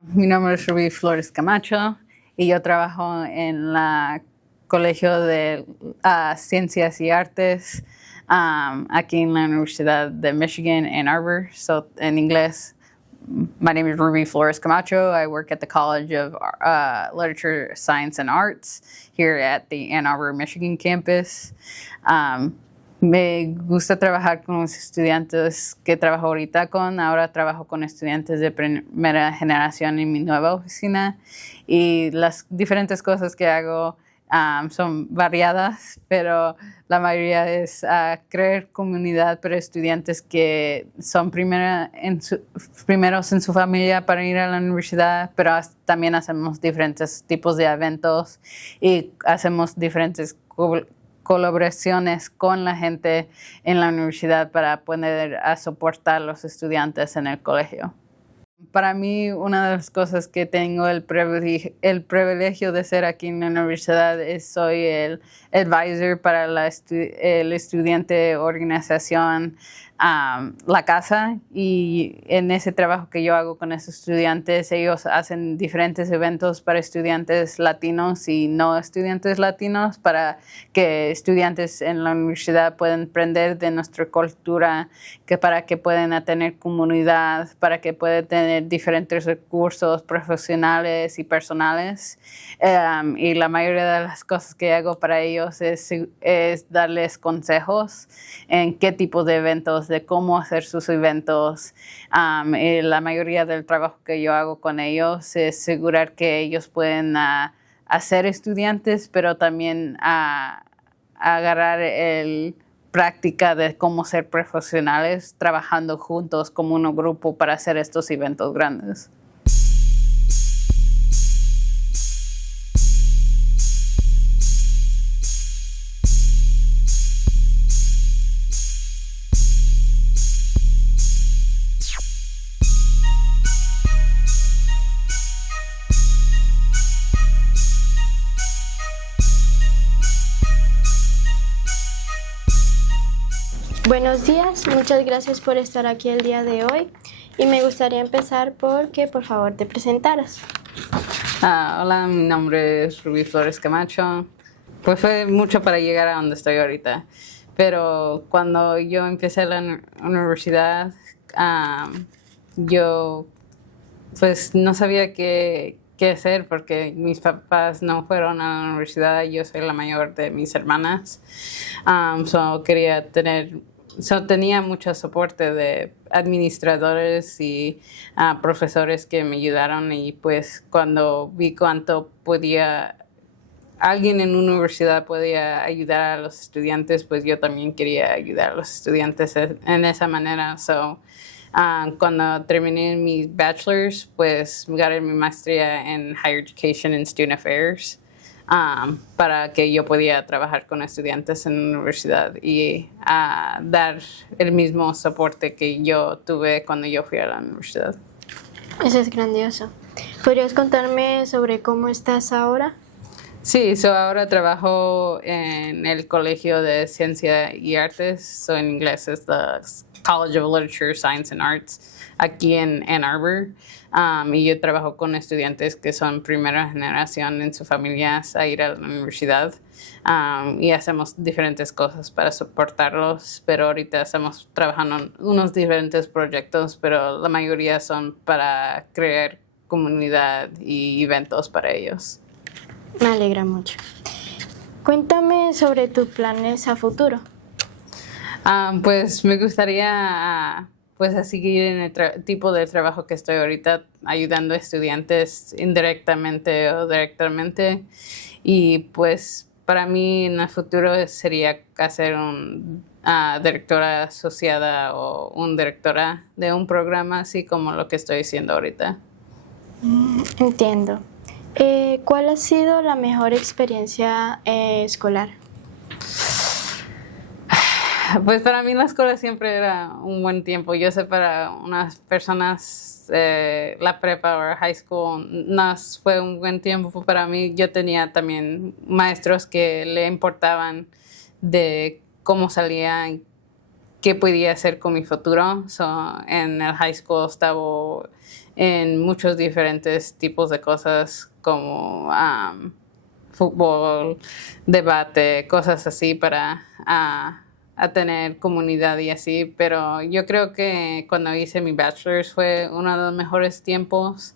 Mi nombre es Rubí Flores Camacho y yo trabajo en la Colegio de Ciencias y Artes aquí en la Universidad de Michigan, Ann Arbor. So, in English, my name is Rubí Flores Camacho. I work at the College of Literature, Science, and Arts here at the Ann Arbor, Michigan campus. Me gusta trabajar con los estudiantes que trabajo ahorita con. Ahora trabajo con estudiantes de primera generación en mi nueva oficina y las diferentes cosas que hago son variadas, pero la mayoría es crear comunidad para estudiantes que son primeros en su familia para ir a la universidad, pero también hacemos diferentes tipos de eventos y hacemos diferentes colaboraciones con la gente en la universidad para poder soportar a los estudiantes en el colegio. Para mí, una de las cosas que tengo el privilegio de ser aquí en la universidad es soy el advisor para el estudiante organización La Casa, y en ese trabajo que yo hago con esos estudiantes, ellos hacen diferentes eventos para estudiantes latinos y no estudiantes latinos para que estudiantes en la universidad puedan aprender de nuestra cultura, para que puedan tener comunidad, para que puedan tener diferentes recursos profesionales y personales. Y la mayoría de las cosas que hago para ellos es darles consejos en qué tipo de eventos, de cómo hacer sus eventos. Y la mayoría del trabajo que yo hago con ellos es asegurar que ellos pueden ser estudiantes, pero también agarrar el práctica de cómo ser profesionales trabajando juntos como un grupo para hacer estos eventos grandes. Buenos días, muchas gracias por estar aquí el día de hoy y me gustaría empezar porque por favor te presentaras. Hola, mi nombre es Rubí Flores Camacho. Pues fue mucho para llegar a donde estoy ahorita, pero cuando yo empecé la universidad, yo pues no sabía qué hacer porque mis papás no fueron a la universidad. Yo soy la mayor de mis hermanas, tenía mucho soporte de administradores y profesores que me ayudaron, y pues cuando vi cuánto alguien en una universidad podía ayudar a los estudiantes, pues yo también quería ayudar a los estudiantes en esa manera. Cuando terminé mis bachelors, pues gané mi maestría en Higher Education and Student Affairs, para que yo podía trabajar con estudiantes en la universidad y dar el mismo soporte que yo tuve cuando yo fui a la universidad. Eso es grandioso. ¿Podrías contarme sobre cómo estás ahora? Sí, ahora trabajo en el Colegio de Ciencia y Artes, en inglés es the College of Literature, Science and Arts, aquí en Ann Arbor. Y yo trabajo con estudiantes que son primera generación en sus familias a ir a la universidad, y hacemos diferentes cosas para soportarlos, pero ahorita estamos trabajando en unos diferentes proyectos, pero la mayoría son para crear comunidad y eventos para ellos. Me alegra mucho. Cuéntame sobre tus planes a futuro. Pues me gustaría seguir en el tipo de trabajo que estoy ahorita, ayudando a estudiantes indirectamente o directamente. Y pues para mí en el futuro sería ser directora asociada o directora de un programa, así como lo que estoy haciendo ahorita. Entiendo. ¿Cuál ha sido la mejor experiencia escolar? Pues para mí la escuela siempre era un buen tiempo. Yo sé, para unas personas la prepa o high school no fue un buen tiempo. Para mí, yo tenía también maestros que le importaban de cómo salía qué podía hacer con mi futuro. So, en el high school estaba en muchos diferentes tipos de cosas como fútbol, debate, cosas así para a tener comunidad y así. Pero yo creo que cuando hice mi bachelor's fue uno de los mejores tiempos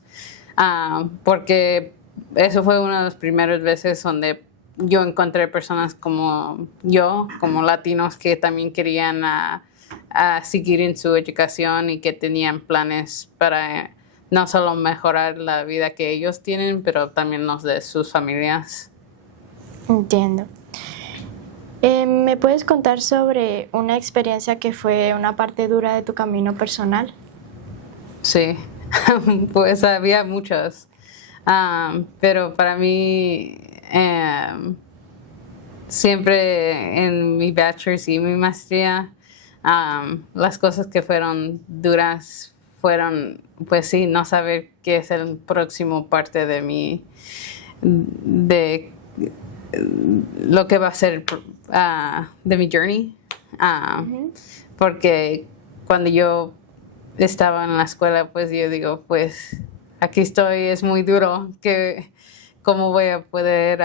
porque eso fue una de las primeras veces donde yo encontré personas como yo, como latinos que también querían a seguir en su educación y que tenían planes para no solo mejorar la vida que ellos tienen, pero también los de sus familias. Entiendo. ¿Me puedes contar sobre una experiencia que fue una parte dura de tu camino personal? Sí, pues había muchos. Pero para mí, siempre en mi bachelor's y mi maestría, las cosas que fueron duras fueron, pues sí, no saber qué es el próximo parte de de lo que va a ser de mi journey. Porque cuando yo estaba en la escuela, pues yo digo, pues aquí estoy, es muy duro, cómo voy a poder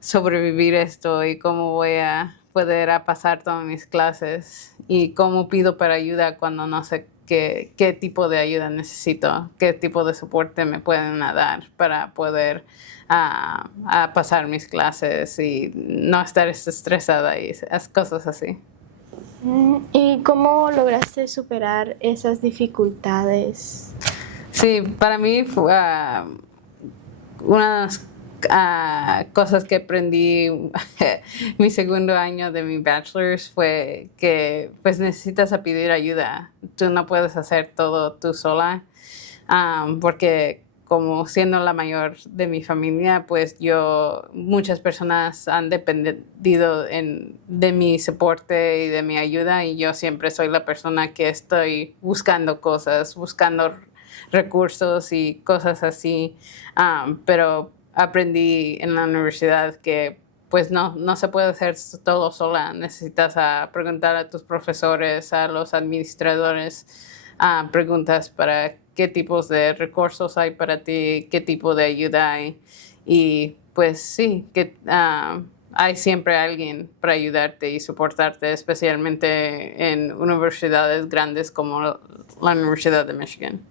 sobrevivir esto y cómo voy a poder pasar todas mis clases y cómo pido para ayuda cuando no sé qué tipo de ayuda necesito, qué tipo de soporte me pueden dar para poder a pasar mis clases y no estar estresada y esas cosas así. ¿Y cómo lograste superar esas dificultades? Sí, para mí fue una de las cosas que aprendí mi segundo año de mi bachelor's fue que pues necesitas a pedir ayuda. Tú no puedes hacer todo tú sola, porque como siendo la mayor de mi familia, pues muchas personas han dependido de mi soporte y de mi ayuda y yo siempre soy la persona que estoy buscando cosas, buscando recursos y cosas así, pero aprendí en la universidad que pues no se puede hacer todo sola, necesitas preguntar a tus profesores, a los administradores, preguntas para qué tipos de recursos hay para ti, qué tipo de ayuda hay y pues sí, que hay siempre alguien para ayudarte y soportarte, especialmente en universidades grandes como la Universidad de Michigan.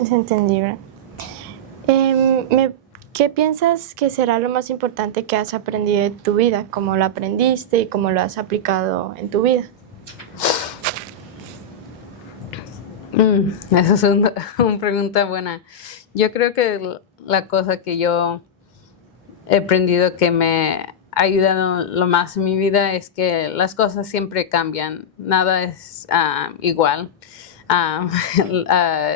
Es entendible. ¿Qué piensas que será lo más importante que has aprendido de tu vida? ¿Cómo lo aprendiste y cómo lo has aplicado en tu vida? Esa es una pregunta buena. Yo creo que la cosa que yo he aprendido que me ha ayudado lo más en mi vida es que las cosas siempre cambian, nada es igual. Ah, ah,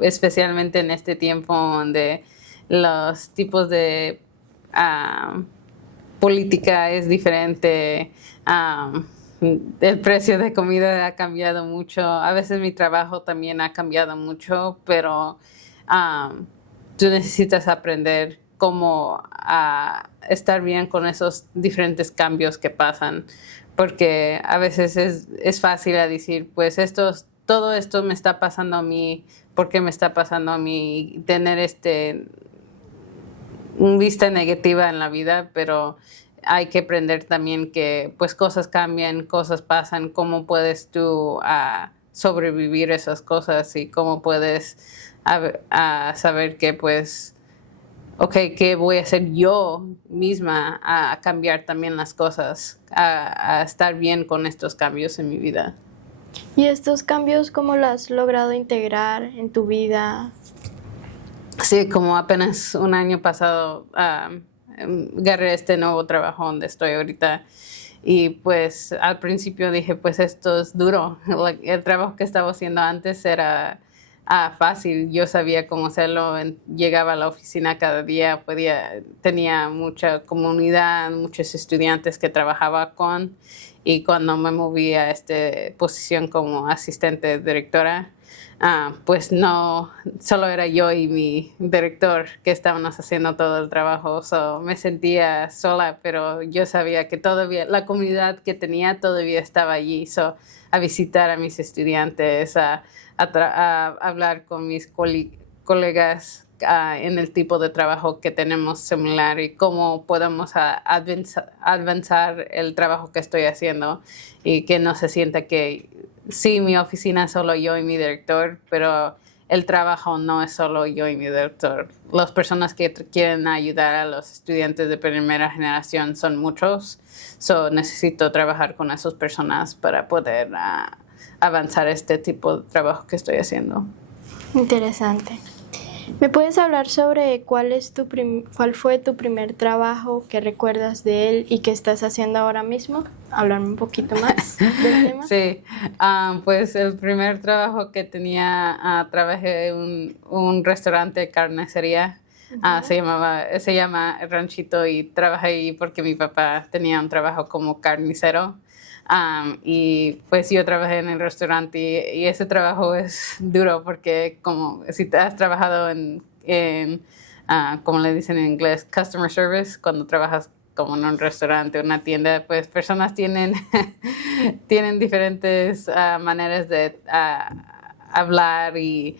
Especialmente en este tiempo donde los tipos de política es diferente, el precio de comida ha cambiado mucho, a veces mi trabajo también ha cambiado mucho, pero tú necesitas aprender cómo estar bien con esos diferentes cambios que pasan, porque a veces es fácil decir, pues todo esto me está pasando a mí, ¿por qué me está pasando a mí? Tener vista negativa en la vida, pero hay que aprender también que pues cosas cambian, cosas pasan, cómo puedes tú sobrevivir esas cosas y cómo puedes saber que pues, ok, ¿qué voy a hacer yo misma a cambiar también las cosas, a estar bien con estos cambios en mi vida? ¿Y estos cambios cómo lo has logrado integrar en tu vida? Sí, como apenas un año pasado agarré este nuevo trabajo donde estoy ahorita y pues al principio dije pues esto es duro. El trabajo que estaba haciendo antes era fácil, yo sabía cómo hacerlo, llegaba a la oficina cada día, tenía mucha comunidad, muchos estudiantes que trabajaba con y cuando me moví a esta posición como asistente directora, pues no, solo era yo y mi director que estábamos haciendo todo el trabajo. So, me sentía sola, pero yo sabía que todavía la comunidad que tenía todavía estaba allí. So, a visitar a mis estudiantes, a hablar con mis colegas en el tipo de trabajo que tenemos similar y cómo podemos avanzar el trabajo que estoy haciendo y que no se sienta que sí, mi oficina es solo yo y mi director, pero el trabajo no es solo yo y mi director. Las personas que quieren ayudar a los estudiantes de primera generación son muchos, so necesito trabajar con esas personas para poder avanzar este tipo de trabajo que estoy haciendo. Interesante. ¿Me puedes hablar sobre cuál fue tu primer trabajo, qué recuerdas de él y qué estás haciendo ahora mismo? Hablarme un poquito más del tema. Sí, pues el primer trabajo que tenía, trabajé en un restaurante de carnicería. Se llama Ranchito y trabajé ahí porque mi papá tenía un trabajo como carnicero. Y pues yo trabajé en el restaurante y ese trabajo es duro porque como si te has trabajado como le dicen en inglés, customer service, cuando trabajas como en un restaurante, una tienda, pues personas tienen, tienen diferentes maneras de hablar y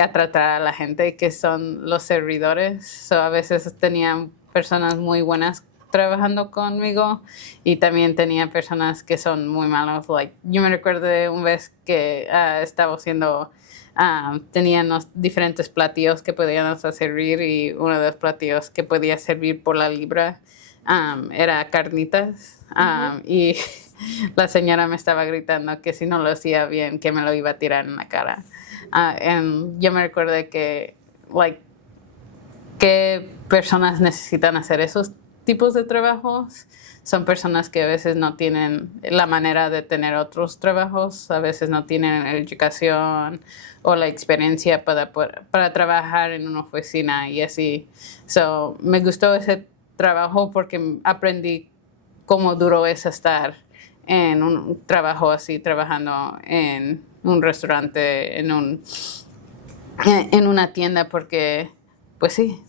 a tratar a la gente, que son los servidores. So, a veces tenían personas muy buenas trabajando conmigo y también tenía personas que son muy malos. Like, yo me recuerdo de una vez que estaba haciendo, tenían los diferentes platillos que podíamos servir y uno de los platillos que podía servir por la libra era carnitas. Y la señora me estaba gritando que si no lo hacía bien, que me lo iba a tirar en la cara. Yo me recuerdo que, like, ¿qué personas necesitan hacer esos tipos de trabajos? Son personas que a veces no tienen la manera de tener otros trabajos, a veces no tienen la educación o la experiencia para trabajar en una oficina y así. So, me gustó ese trabajo porque aprendí cómo duro es estar en un trabajo así, trabajando en un restaurante, en una tienda, porque pues sí,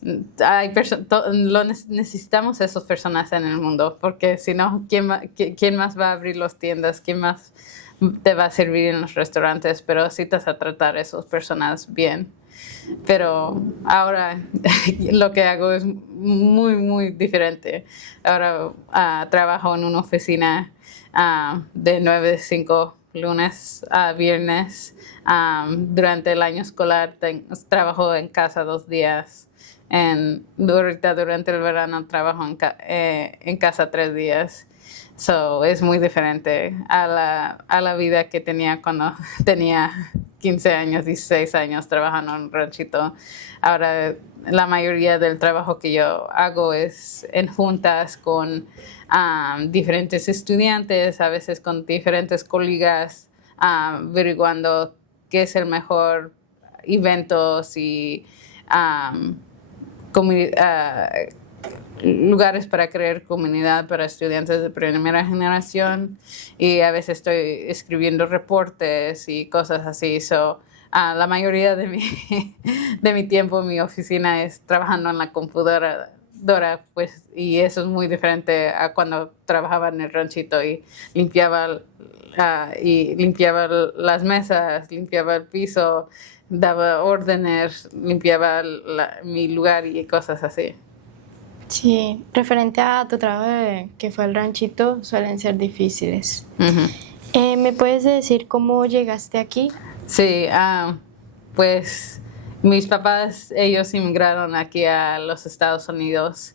necesitamos esas personas en el mundo, porque si no, ¿quién más va a abrir las tiendas? ¿Quién más te va a servir en los restaurantes? Pero necesitas a tratar a esas personas bien. Pero ahora lo que hago es muy, muy diferente. Ahora trabajo en una oficina de 9 a 5, lunes a viernes. Durante el año escolar trabajo en casa 2 días. Ahorita durante el verano trabajo en casa 3 días. So, es muy diferente a la vida que tenía cuando tenía 15 años, 16 años trabajando en un ranchito. Ahora la mayoría del trabajo que yo hago es en juntas con diferentes estudiantes, a veces con diferentes colegas, averiguando qué es el mejor eventos y lugares para crear comunidad para estudiantes de primera generación, y a veces estoy escribiendo reportes y cosas así. So, la mayoría de de mi tiempo en mi oficina es trabajando en la computadora, pues, y eso es muy diferente a cuando trabajaba en el ranchito y limpiaba las mesas, limpiaba el piso, daba órdenes, limpiaba mi lugar y cosas así. Sí, referente a tu trabajo que fue el ranchito, suelen ser difíciles. ¿Me puedes decir cómo llegaste aquí? Sí, pues mis papás, ellos inmigraron aquí a los Estados Unidos.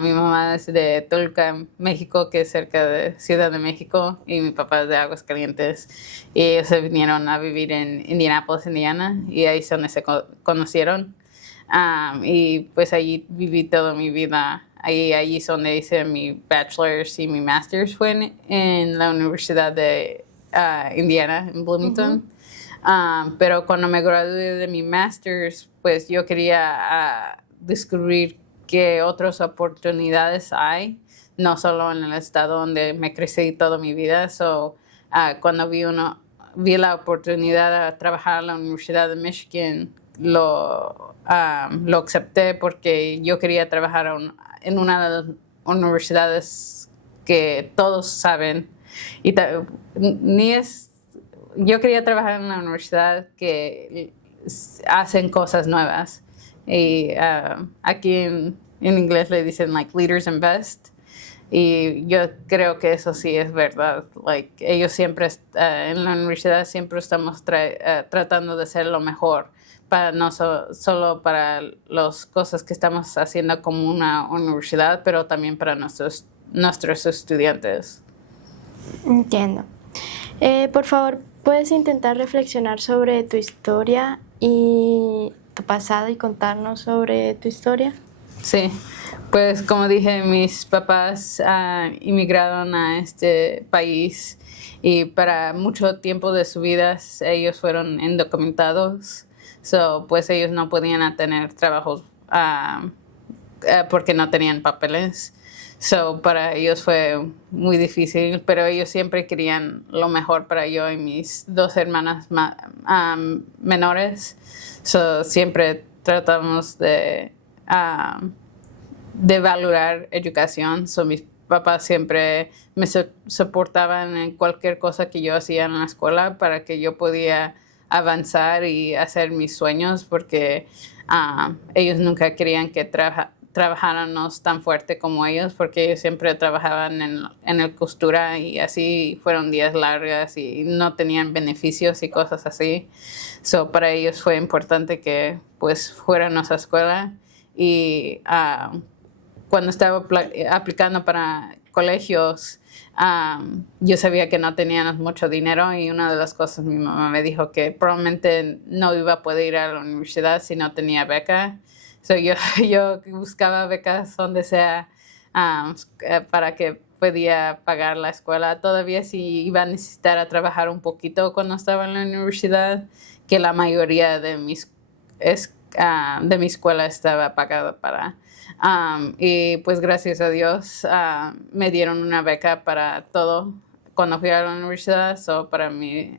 Mi mamá es de Toluca, México, que es cerca de Ciudad de México, y mi papá es de Aguascalientes. Y ellos se vinieron a vivir en Indianapolis, Indiana, y ahí es donde se conocieron. Y pues allí viví toda mi vida. Allí es donde hice mi bachelor's y mi master's, fue en la Universidad de Indiana, en Bloomington. Pero cuando me gradué de mi master's, pues yo quería descubrir qué otras oportunidades hay, no solo en el estado donde me crecí toda mi vida. So, cuando vi vi la oportunidad de trabajar en la Universidad de Michigan, lo acepté porque yo quería trabajar en una de las universidades que todos saben. Y yo quería trabajar en una universidad que hacen cosas nuevas. Y aquí en inglés le dicen like leaders invest. Y yo creo que eso sí es verdad. Like, ellos siempre, en la universidad siempre estamos tratando de ser lo mejor, para no solo para las cosas que estamos haciendo como una universidad, pero también para nuestros estudiantes. Entiendo. Por favor, ¿puedes intentar reflexionar sobre tu historia y tu pasado y contarnos sobre tu historia? Sí, pues como dije, mis papás inmigraron a este país y para mucho tiempo de su vida ellos fueron indocumentados, pues ellos no podían tener trabajos porque no tenían papeles. Para ellos fue muy difícil, pero ellos siempre querían lo mejor para yo y mis dos hermanas menores. Siempre tratamos de valorar educación. Mis papás siempre me soportaban en cualquier cosa que yo hacía en la escuela para que yo podía avanzar y hacer mis sueños, porque ellos nunca querían que trabajáramos tan fuerte como ellos, porque ellos siempre trabajaban en el costura y así fueron días largas y no tenían beneficios y cosas así. Para ellos fue importante que pues fuéramos a escuela. Y cuando estaba aplicando para colegios, yo sabía que no teníamos mucho dinero, y una de las cosas mi mamá me dijo que probablemente no iba a poder ir a la universidad si no tenía beca. Yo buscaba becas donde sea para que podía pagar la escuela. Todavía sí iba a necesitar a trabajar un poquito cuando estaba en la universidad, que la mayoría de mi escuela estaba pagada para. Y pues gracias a Dios me dieron una beca para todo cuando fui a la universidad, para mi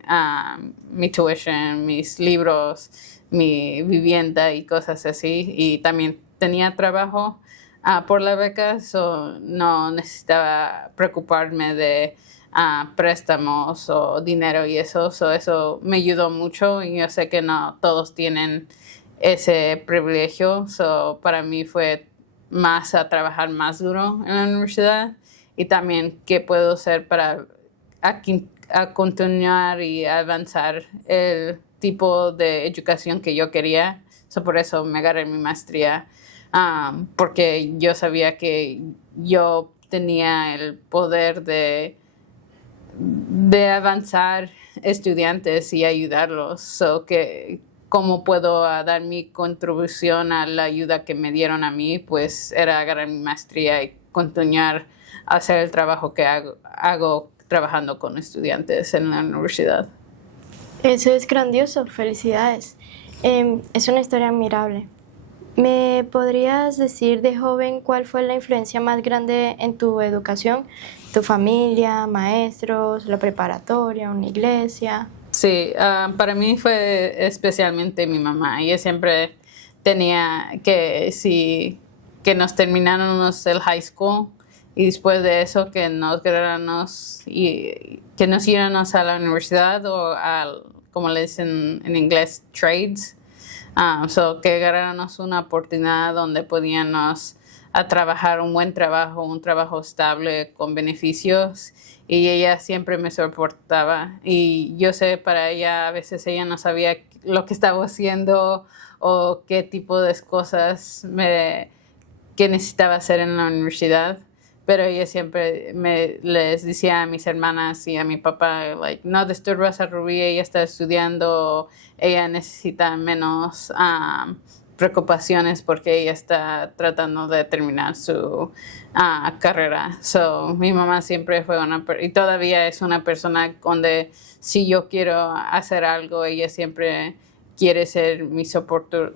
tuition, mis libros, mi vivienda y cosas así. Y también tenía trabajo por la beca, no necesitaba preocuparme de préstamos o dinero y eso. Eso me ayudó mucho, y yo sé que no todos tienen ese privilegio. Para mí fue más a trabajar más duro en la universidad, y también qué puedo hacer para continuar y avanzar el tipo de educación que yo quería. Por eso me agarré mi maestría, porque yo sabía que yo tenía el poder de avanzar estudiantes y ayudarlos. ¿Cómo puedo dar mi contribución a la ayuda que me dieron a mí? Pues era agarrar mi maestría y continuar a hacer el trabajo que hago trabajando con estudiantes en la universidad. Eso es grandioso, felicidades. Es una historia admirable. ¿Me podrías decir de joven cuál fue la influencia más grande en tu educación? ¿Tu familia, maestros, la preparatoria, una iglesia? Sí, para mí fue especialmente mi mamá. Ella siempre tenía que nos termináramos el high school, y después de eso que nos graduáramos y que nos íbamos a la universidad, o como le dicen en inglés, trades. Que ganáramos una oportunidad donde podíamos trabajar un buen trabajo, un trabajo estable con beneficios. Y ella siempre me soportaba, y yo sé, para ella a veces ella no sabía lo que estaba haciendo o qué tipo de cosas que necesitaba hacer en la universidad, pero ella siempre les decía a mis hermanas y a mi papá, like, no disturbas a Rubí, ella está estudiando, ella necesita menos preocupaciones porque ella está tratando de terminar su carrera. Mi mamá siempre fue y todavía es una persona donde si yo quiero hacer algo, ella siempre quiere ser mi soporte,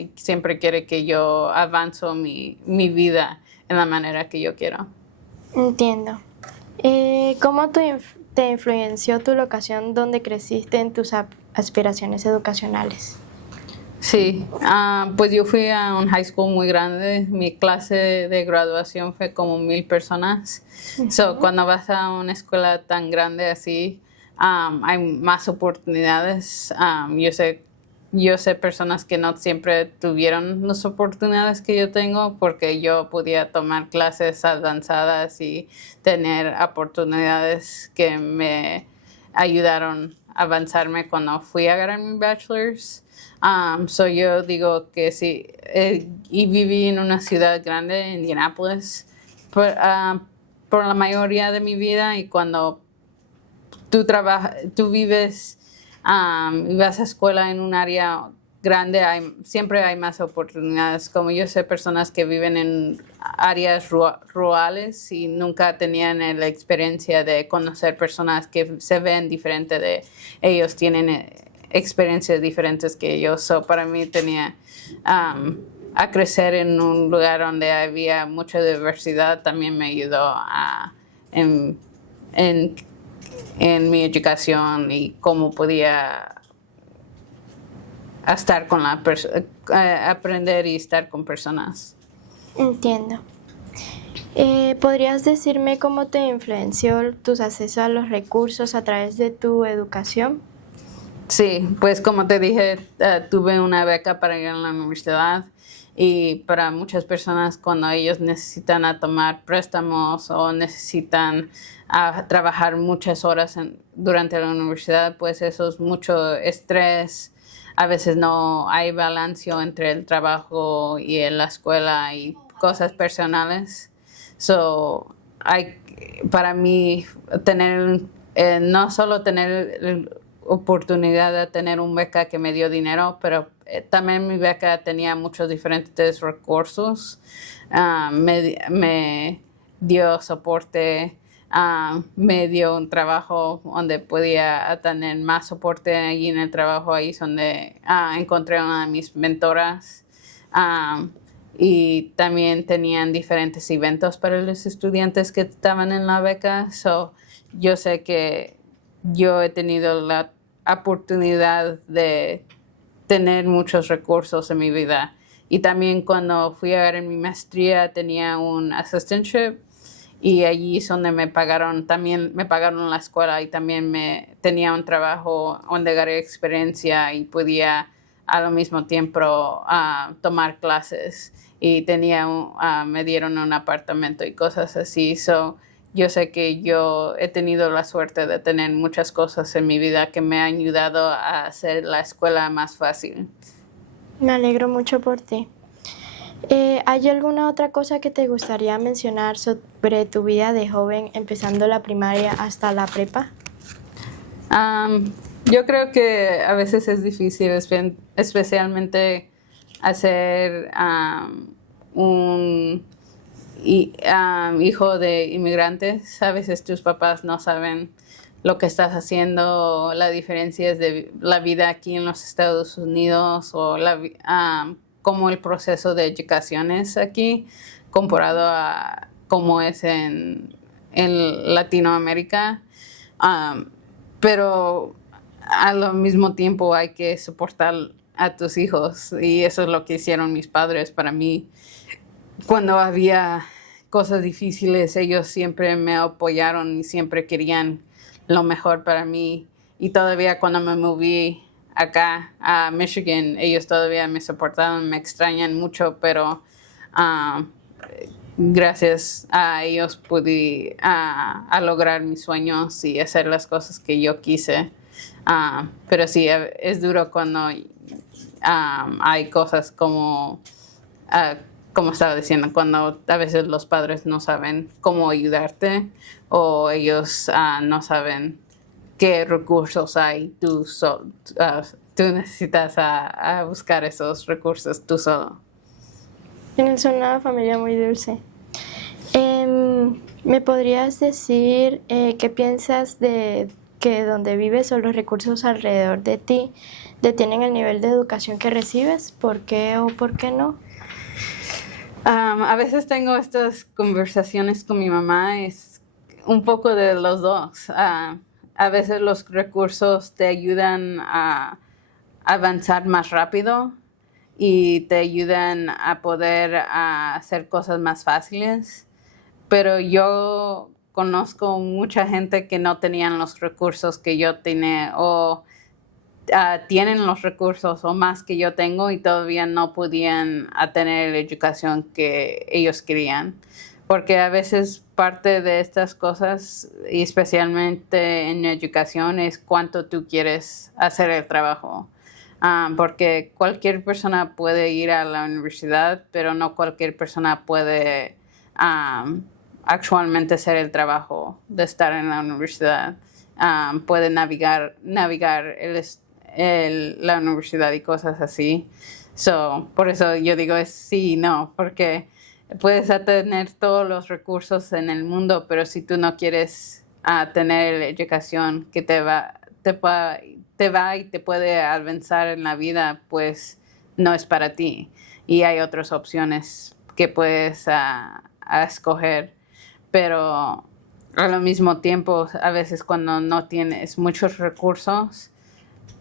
y siempre quiere que yo avanzo mi vida en la manera que yo quiero. Entiendo. ¿Cómo te te influenció tu locación donde creciste en tus aspiraciones educacionales? Sí, pues yo fui a un high school muy grande. Mi clase de graduación fue como 1,000 personas. So, cuando vas a una escuela tan grande así, hay más oportunidades. Yo sé personas que no siempre tuvieron las oportunidades que yo tengo porque yo podía tomar clases avanzadas y tener oportunidades que me ayudaron a avanzarme cuando fui a agarrar mi bachelor's. So yo digo que sí, y viví en una ciudad grande, Indianapolis, por la mayoría de mi vida, y cuando tú vives y vas a escuela en un área grande, siempre hay más oportunidades. Como yo sé personas que viven en áreas rurales y nunca tenían la experiencia de conocer personas que se ven diferente de ellos, tienen experiencias diferentes que yo. So, para mí tenía a crecer en un lugar donde había mucha diversidad también me ayudó en mi educación y cómo podía estar con aprender y estar con personas. Entiendo. ¿Podrías decirme cómo te influenció tus accesos a los recursos a través de tu educación? Sí, pues como te dije, tuve una beca para ir a la universidad, y para muchas personas cuando ellos necesitan tomar préstamos o necesitan trabajar muchas horas durante la universidad, pues eso es mucho estrés. A veces no hay balance entre el trabajo y la escuela y cosas personales. So, para mí no solo tener oportunidad de tener un beca que me dio dinero, pero también mi beca tenía muchos diferentes recursos. Me dio soporte, me dio un trabajo donde podía tener más soporte. Allí en el trabajo, ahí es donde encontré a una de mis mentoras. Y también tenían diferentes eventos para los estudiantes que estaban en la beca. So, yo sé que yo he tenido la oportunidad de tener muchos recursos en mi vida. Y también cuando fui a ver mi maestría tenía un assistantship, y allí es donde también me pagaron la escuela, y también tenía un trabajo donde agarré experiencia y podía al mismo tiempo tomar clases, y me dieron un apartamento y cosas así. So, yo sé que yo he tenido la suerte de tener muchas cosas en mi vida que me han ayudado a hacer la escuela más fácil. Me alegro mucho por ti. ¿Hay alguna otra cosa que te gustaría mencionar sobre tu vida de joven, empezando la primaria hasta la prepa? Yo creo que a veces es difícil, especialmente hacer un hijo de inmigrantes. A veces tus papás no saben lo que estás haciendo, la diferencia de la vida aquí en los Estados Unidos, o cómo el proceso de educación es aquí comparado a cómo es en Latinoamérica. Pero al mismo tiempo hay que soportar a tus hijos, y eso es lo que hicieron mis padres para mí. Cuando había cosas difíciles, ellos siempre me apoyaron y siempre querían lo mejor para mí. Y todavía cuando me moví acá a Michigan, ellos todavía me soportaron, me extrañan mucho, pero gracias a ellos pude lograr mis sueños y hacer las cosas que yo quise. Pero sí, es duro cuando hay cosas como estaba diciendo, cuando a veces los padres no saben cómo ayudarte, o ellos no saben qué recursos hay. Tú necesitas buscar esos recursos tú solo. Tienes una familia muy dulce. ¿Me podrías decir qué piensas de que donde vives o los recursos alrededor de ti detienen el nivel de educación que recibes? ¿Por qué o por qué no? A veces tengo estas conversaciones con mi mamá, es un poco de los dos. a veces los recursos te ayudan a avanzar más rápido y te ayudan a poder hacer cosas más fáciles. Pero yo conozco mucha gente que no tenían los recursos que yo tenía o tienen los recursos o más que yo tengo y todavía no podían tener la educación que ellos querían. Porque a veces parte de estas cosas, y especialmente en educación, es cuánto tú quieres hacer el trabajo. Porque cualquier persona puede ir a la universidad, pero no cualquier persona puede actualmente hacer el trabajo de estar en la universidad. Puede navegar la universidad y cosas así. Por eso yo digo es sí y no, porque puedes tener todos los recursos en el mundo, pero si tú no quieres tener la educación que te va y te puede avanzar en la vida, pues no es para ti. Y hay otras opciones que puedes escoger. Pero al mismo tiempo, a veces cuando no tienes muchos recursos,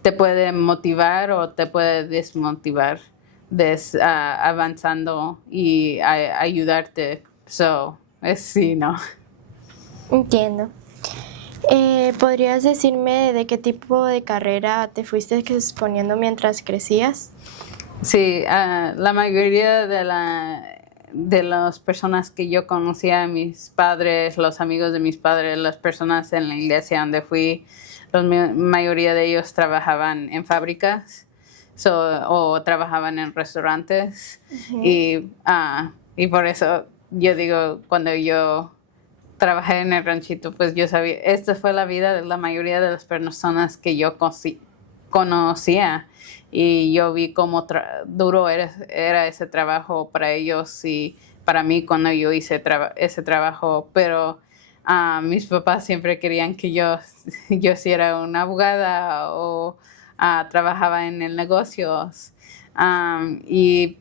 te puede motivar o te puede desmotivar avanzando y ayudarte. Es sí, ¿no? Entiendo. ¿Podrías decirme de qué tipo de carrera te fuiste exponiendo mientras crecías? Sí, la mayoría de las personas que yo conocía, mis padres, los amigos de mis padres, las personas en la iglesia donde fui, la mayoría de ellos trabajaban en fábricas o trabajaban en restaurantes. Uh-huh. Y por eso yo digo, cuando yo trabajé en el ranchito, pues yo sabía, esta fue la vida de la mayoría de las personas que yo conocía. Y yo vi cómo duro era ese trabajo para ellos y para mí cuando yo hice ese trabajo. Pero mis papás siempre querían que yo fuera una abogada o trabajaba en el negocios. Y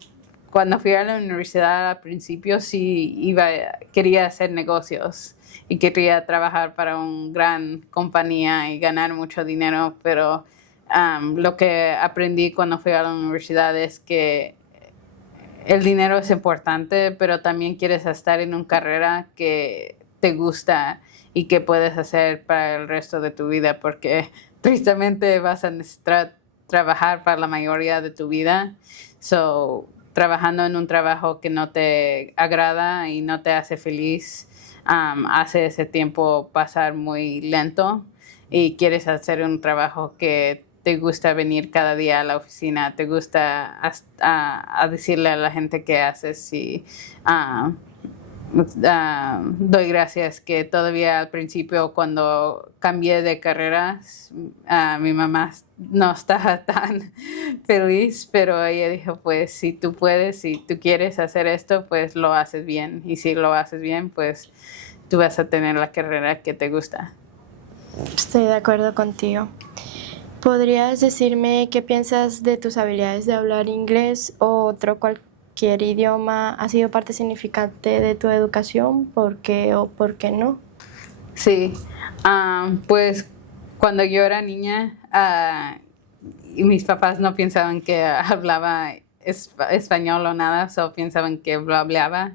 cuando fui a la universidad al principio sí quería hacer negocios y quería trabajar para una gran compañía y ganar mucho dinero, pero lo que aprendí cuando fui a la universidad es que el dinero es importante, pero también quieres estar en una carrera que te gusta y que puedes hacer para el resto de tu vida, porque tristemente vas a necesitar trabajar para la mayoría de tu vida. Trabajando en un trabajo que no te agrada y no te hace feliz, hace ese tiempo pasar muy lento y quieres hacer un trabajo que te gusta venir cada día a la oficina, te gusta a decirle a la gente qué haces y doy gracias que todavía al principio cuando cambié de carreras mi mamá no estaba tan feliz, pero ella dijo pues si tú puedes, si tú quieres hacer esto, pues lo haces bien y si lo haces bien, pues tú vas a tener la carrera que te gusta. Estoy de acuerdo contigo. ¿Podrías decirme qué piensas de tus habilidades de hablar inglés o otro cualquier idioma? ¿Ha sido parte significante de tu educación? ¿Por qué o por qué no? Sí, pues cuando yo era niña y mis papás no pensaban que hablaba español o nada, solo pensaban que lo hablaba.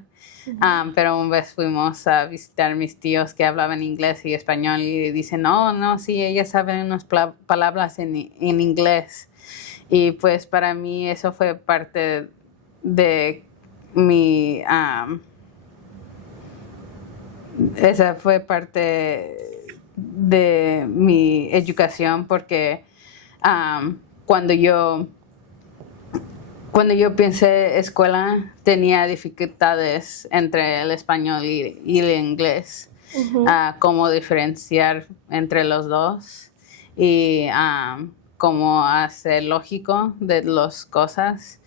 Pero una vez fuimos a visitar a mis tíos que hablaban inglés y español y dicen, no, sí, ellas saben unas palabras en inglés. Y pues para mí eso fue parte de esa fue parte de mi educación porque cuando yo pensé escuela, tenía dificultades entre el español y el inglés. Uh-huh. Cómo diferenciar entre los dos y cómo hacer lógico de las cosas.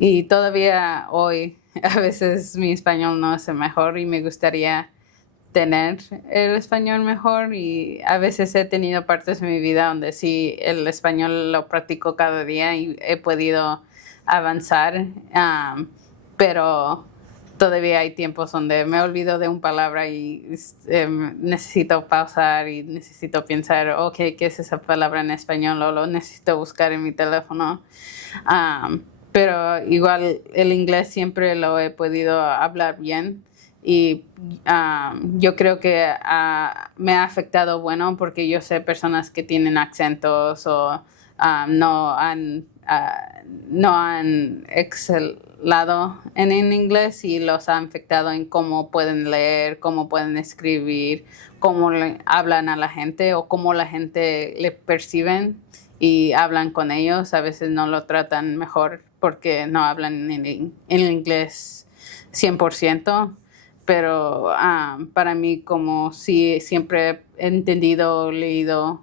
Y todavía hoy, a veces mi español no es el mejor y me gustaría tener el español mejor y a veces he tenido partes de mi vida donde sí el español lo practico cada día y he podido avanzar, pero todavía hay tiempos donde me olvido de una palabra y necesito pausar y necesito pensar, ok, ¿qué es esa palabra en español? O lo necesito buscar en mi teléfono. Pero igual el inglés siempre lo he podido hablar bien y yo creo que me ha afectado bueno porque yo sé personas que tienen acentos o no han excelado en inglés y los ha afectado en cómo pueden leer, cómo pueden escribir, cómo le hablan a la gente o cómo la gente le perciben y hablan con ellos. A veces no lo tratan mejor porque no hablan en inglés 100%. Pero para mí, como sí siempre he entendido, leído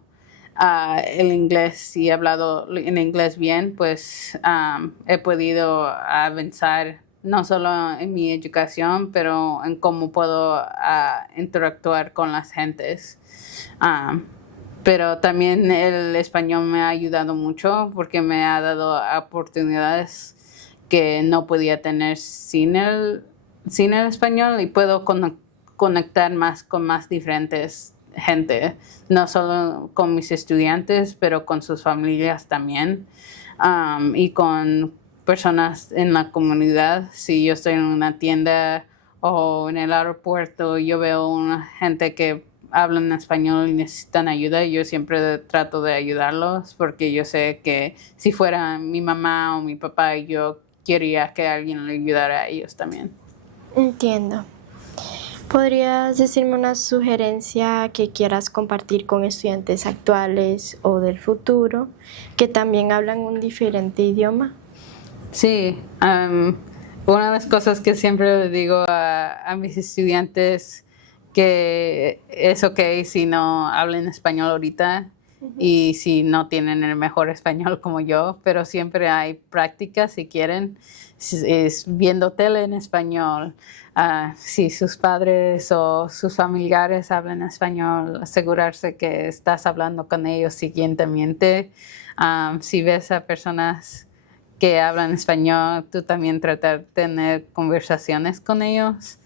el inglés y hablado en inglés bien, pues he podido avanzar no solo en mi educación, pero en cómo puedo interactuar con las gentes. Pero también el español me ha ayudado mucho porque me ha dado oportunidades que no podía tener sin el español y puedo conectar más con más diferentes gente, no solo con mis estudiantes, pero con sus familias también y con personas en la comunidad. Si yo estoy en una tienda o en el aeropuerto, yo veo una gente que hablan español y necesitan ayuda, yo siempre trato de ayudarlos porque yo sé que si fuera mi mamá o mi papá, yo quería que alguien le ayudara a ellos también. Entiendo. ¿Podrías decirme una sugerencia que quieras compartir con estudiantes actuales o del futuro que también hablan un diferente idioma? Sí, una de las cosas que siempre le digo a mis estudiantes que es ok si no hablan español ahorita y si no tienen el mejor español como yo, pero siempre hay prácticas si quieren, es viendo tele en español, si sus padres o sus familiares hablan español, asegurarse que estás hablando con ellos siguientemente. Si ves a personas que hablan español, tú también tratar de tener conversaciones con ellos.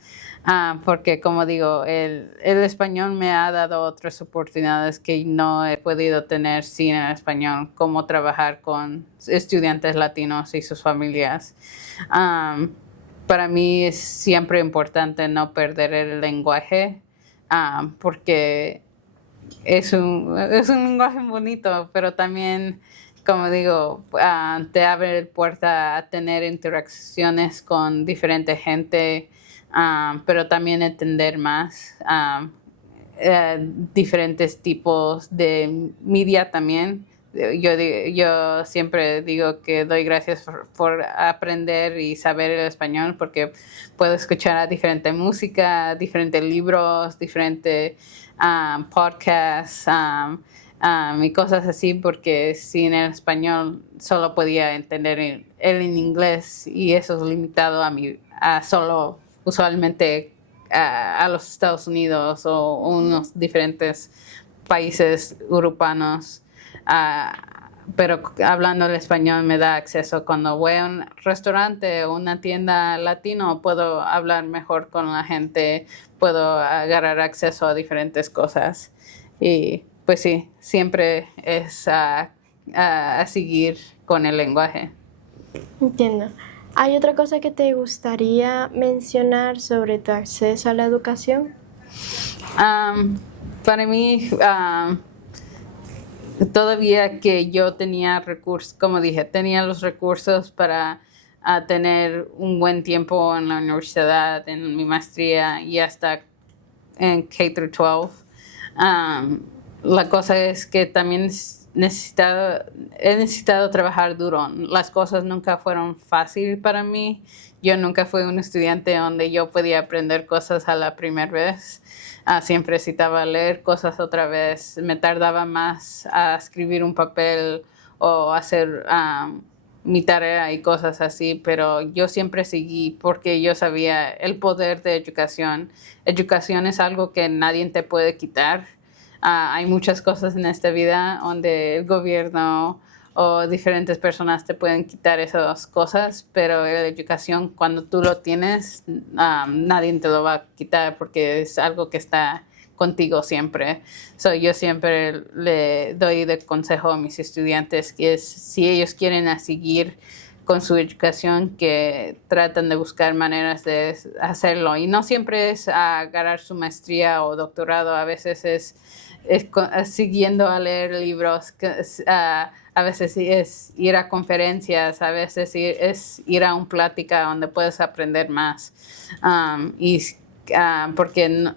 Porque como digo, el español me ha dado otras oportunidades que no he podido tener sin el español, como trabajar con estudiantes latinos y sus familias. Para mí es siempre importante no perder el lenguaje, porque es un lenguaje bonito, pero también, como digo, te abre puerta a tener interacciones con diferente gente. Pero también entender más diferentes tipos de media también. Yo siempre digo que doy gracias por aprender y saber el español porque puedo escuchar a diferente música, diferentes libros, diferentes podcasts y cosas así porque sin el español solo podía entender el en inglés y eso es limitado a solo usualmente a los Estados Unidos o unos diferentes países europeos, pero hablando el español me da acceso cuando voy a un restaurante o una tienda latino, puedo hablar mejor con la gente, puedo agarrar acceso a diferentes cosas y pues sí, siempre es a seguir con el lenguaje. Entiendo. ¿Hay otra cosa que te gustaría mencionar sobre tu acceso a la educación? Para mí, todavía que yo tenía recursos, como dije, tenía los recursos para tener un buen tiempo en la universidad, en mi maestría y hasta en K-12. La cosa es que también he necesitado trabajar duro. Las cosas nunca fueron fáciles para mí. Yo nunca fui un estudiante donde yo podía aprender cosas a la primera vez. Siempre necesitaba leer cosas otra vez. Me tardaba más a escribir un papel o hacer mi tarea y cosas así, pero yo siempre seguí porque yo sabía el poder de educación. Educación es algo que nadie te puede quitar. Hay muchas cosas en esta vida donde el gobierno o diferentes personas te pueden quitar esas cosas, pero la educación, cuando tú lo tienes, nadie te lo va a quitar porque es algo que está contigo siempre. So, yo siempre le doy de consejo a mis estudiantes que es, si ellos quieren a seguir con su educación, que tratan de buscar maneras de hacerlo. Y no siempre es agarrar su maestría o doctorado, a veces es siguiendo a leer libros, a veces es ir a conferencias, a veces es ir a una plática donde puedes aprender más. Porque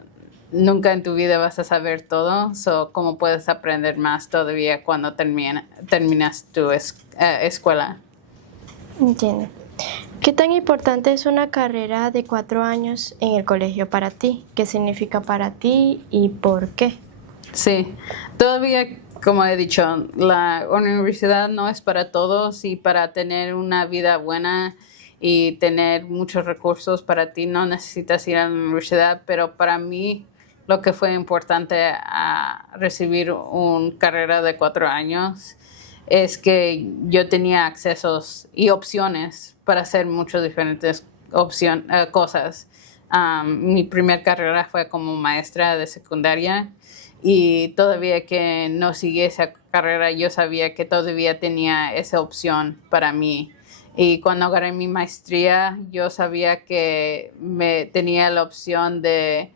nunca en tu vida vas a saber todo, ¿cómo puedes aprender más todavía cuando terminas tu escuela? Entiendo. ¿Qué tan importante es una carrera de 4 años en el colegio para ti? ¿Qué significa para ti y por qué? Sí, todavía, como he dicho, la universidad no es para todos y para tener una vida buena y tener muchos recursos para ti no necesitas ir a la universidad, pero para mí lo que fue importante a recibir una carrera de 4 años es que yo tenía accesos y opciones para hacer muchas diferentes cosas. Mi primera carrera fue como maestra de secundaria y todavía que no seguí esa carrera, yo sabía que todavía tenía esa opción para mí. Y cuando agarré mi maestría, yo sabía que tenía la opción de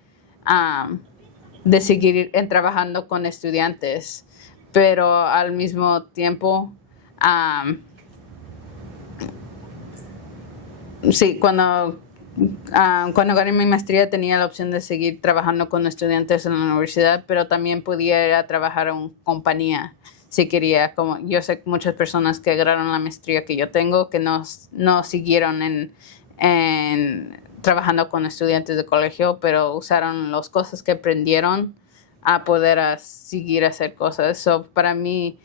seguir trabajando con estudiantes, pero al mismo tiempo, sí, cuando agarré mi maestría tenía la opción de seguir trabajando con estudiantes en la universidad, pero también podía ir a trabajar en una compañía si quería. Como yo sé muchas personas que agarraron la maestría que yo tengo que no siguieron en trabajando con estudiantes de colegio, pero usaron las cosas que aprendieron a poder seguir a hacer cosas. So, para mí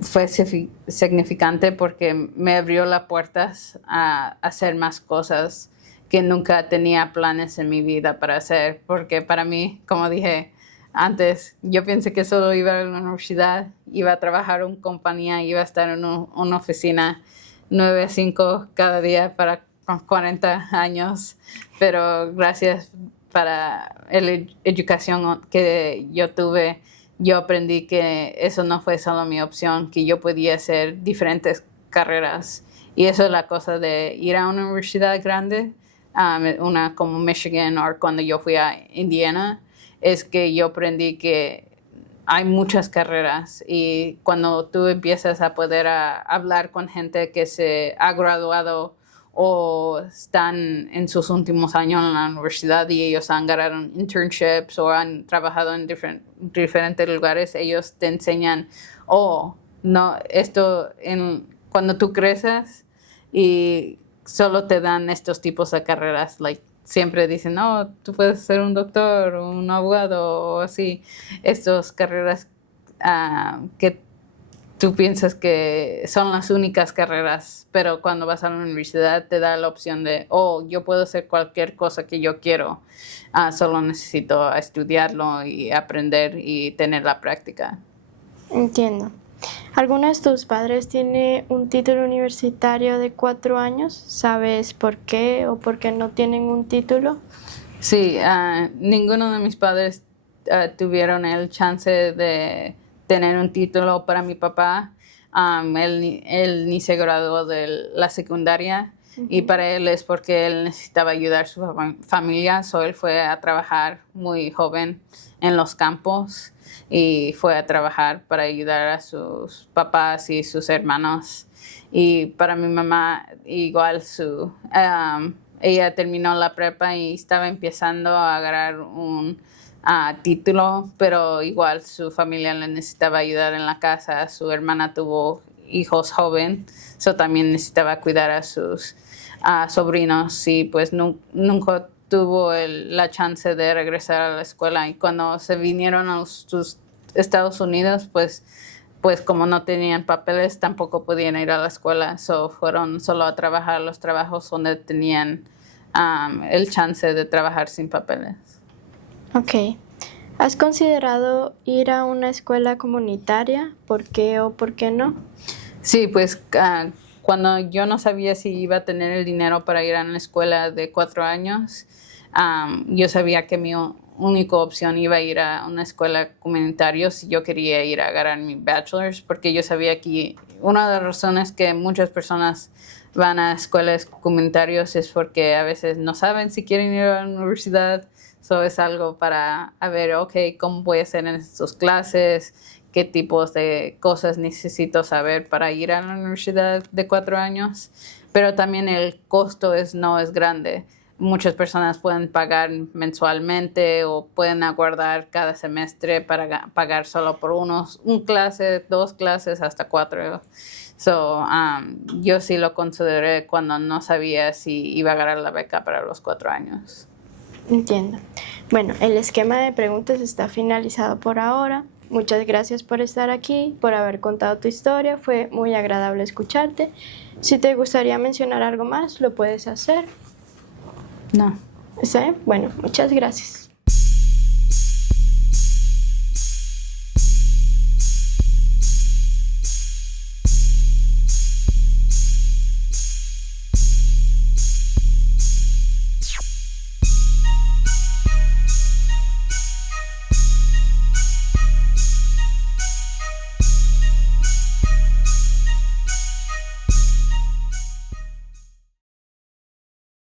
fue significante porque me abrió las puertas a hacer más cosas que nunca tenía planes en mi vida para hacer, porque para mí, como dije antes, yo pensé que solo iba a la universidad, iba a trabajar en una compañía, iba a estar en una oficina 9 a 5 cada día para 40 años, pero gracias para la educación que yo tuve, yo aprendí que eso no fue solo mi opción, que yo podía hacer diferentes carreras. Y eso es la cosa de ir a una universidad grande, una como Michigan o cuando yo fui a Indiana, es que yo aprendí que hay muchas carreras y cuando tú empiezas a poder hablar con gente que se ha graduado o están en sus últimos años en la universidad y ellos han ganado internships o han trabajado en diferentes lugares, ellos te enseñan, no, cuando tú creces y solo te dan estos tipos de carreras, siempre dicen, no, tú puedes ser un doctor o un abogado o así, estas carreras que tú piensas que son las únicas carreras, pero cuando vas a la universidad te da la opción de, yo puedo hacer cualquier cosa que yo quiero, solo necesito estudiarlo y aprender y tener la práctica. Entiendo. ¿Alguno de tus padres tiene un título universitario de 4 años? ¿Sabes por qué o por qué no tienen un título? Sí, ninguno de mis padres tuvieron el chance de tener un título. Para mi papá. Él ni se graduó de la secundaria. Uh-huh. Y para él es porque él necesitaba ayudar a su familia. Él fue a trabajar muy joven en los campos y fue a trabajar para ayudar a sus papás y sus hermanos. Y para mi mamá igual ella terminó la prepa y estaba empezando a agarrar un título, pero igual su familia le necesitaba ayudar en la casa. Su hermana tuvo hijos jóvenes, también necesitaba cuidar a sus sobrinos y pues nunca tuvo la chance de regresar a la escuela. Y cuando se vinieron a los Estados Unidos, pues como no tenían papeles, tampoco podían ir a la escuela. Fueron solo a trabajar los trabajos donde tenían el chance de trabajar sin papeles. Ok. ¿Has considerado ir a una escuela comunitaria? ¿Por qué o por qué no? Sí, pues cuando yo no sabía si iba a tener el dinero para ir a una escuela de 4 años, yo sabía que mi única opción iba a ir a una escuela comunitaria si yo quería ir a agarrar mi bachelor's, porque yo sabía que una de las razones que muchas personas van a escuelas comunitarias es porque a veces no saben si quieren ir a la universidad. So es algo para a ver, ok, cómo voy a hacer en estas clases, qué tipos de cosas necesito saber para ir a la universidad de 4 años. Pero también el costo no es grande. Muchas personas pueden pagar mensualmente o pueden aguardar cada semestre para pagar solo por una clase, 2 clases, hasta 4. So, yo sí lo consideré cuando no sabía si iba a agarrar la beca para los 4 años. Entiendo. Bueno, el esquema de preguntas está finalizado por ahora. Muchas gracias por estar aquí, por haber contado tu historia. Fue muy agradable escucharte. Si te gustaría mencionar algo más, lo puedes hacer. No. ¿Está bien? Bueno, muchas gracias.